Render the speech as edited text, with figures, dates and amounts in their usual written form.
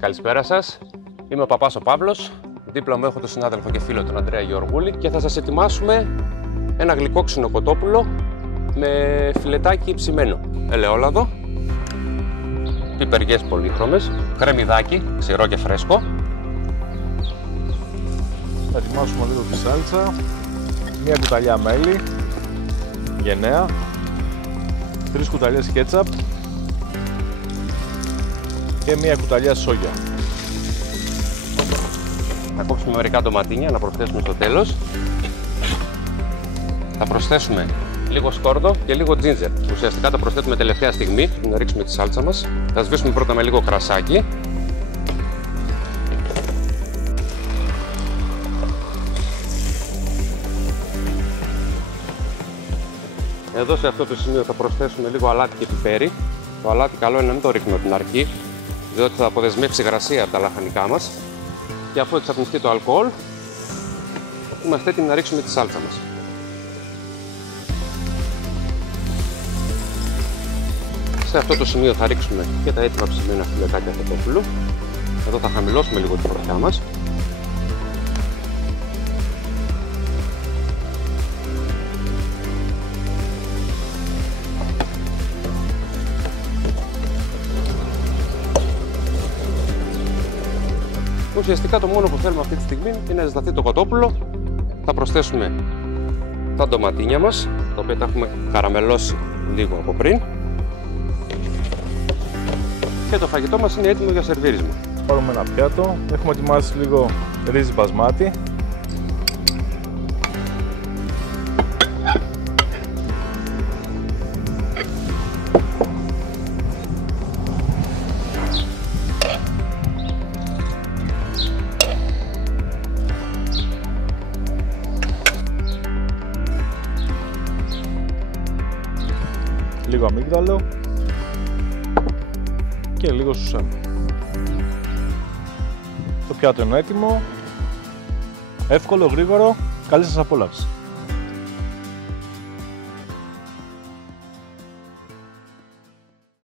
Καλησπέρα σας. Είμαι ο Παπάς ο Παύλος. Δίπλα μου έχω τον συνάδελφο και φίλο τον Ανδρέα Γεωργούλη και θα σας ετοιμάσουμε ένα γλυκό ξινοκοτόπουλο με φιλετάκι ψημένο. Ελαιόλαδο, πιπεριές πολύχρωμες, κρεμμυδάκι, ξηρό και φρέσκο. Θα ετοιμάσουμε λίγο τη σάλτσα, μία κουταλιά μέλι, γενναία, 3 κουταλιές κέτσαπ και μία κουταλιά σόγια. Θα κόψουμε μερικά ντοματίνια να προσθέσουμε στο τέλος. Θα προσθέσουμε λίγο σκόρδο και λίγο τζίντζερ. Ουσιαστικά τα προσθέτουμε τελευταία στιγμή να ρίξουμε τη σάλτσα μας. Θα σβήσουμε πρώτα με λίγο κρασάκι. Εδώ σε αυτό το σημείο θα προσθέσουμε λίγο αλάτι και πιπέρι. Το αλάτι καλό είναι να μην το ρίχνουμε από την αρχή, διότι θα αποδεσμεύσει υγρασία από τα λαχανικά μας. Και αφού εξαπνιστεί το αλκοόλ, είμαστε έτοιμοι να ρίξουμε τη σάλτσα μας. Σε αυτό το σημείο θα ρίξουμε και τα έτοιμα ψημένα φιλετάκια κοτόπουλου. Εδώ θα χαμηλώσουμε λίγο τη φωτιά μας. Ουσιαστικά το μόνο που θέλουμε αυτή τη στιγμή είναι να ζεσταθεί το κοτόπουλο. Θα προσθέσουμε τα ντοματίνια μας, τα οποία τα έχουμε καραμελώσει λίγο από πριν. Και το φαγητό μας είναι έτοιμο για σερβίρισμα. Πάρουμε ένα πιάτο, έχουμε ετοιμάσει λίγο ρύζι μπασμάτι. Λίγο αμύγδαλο και λίγο σουσάμι. Το πιάτο είναι έτοιμο, εύκολο, γρήγορο, καλή σας απόλαυση.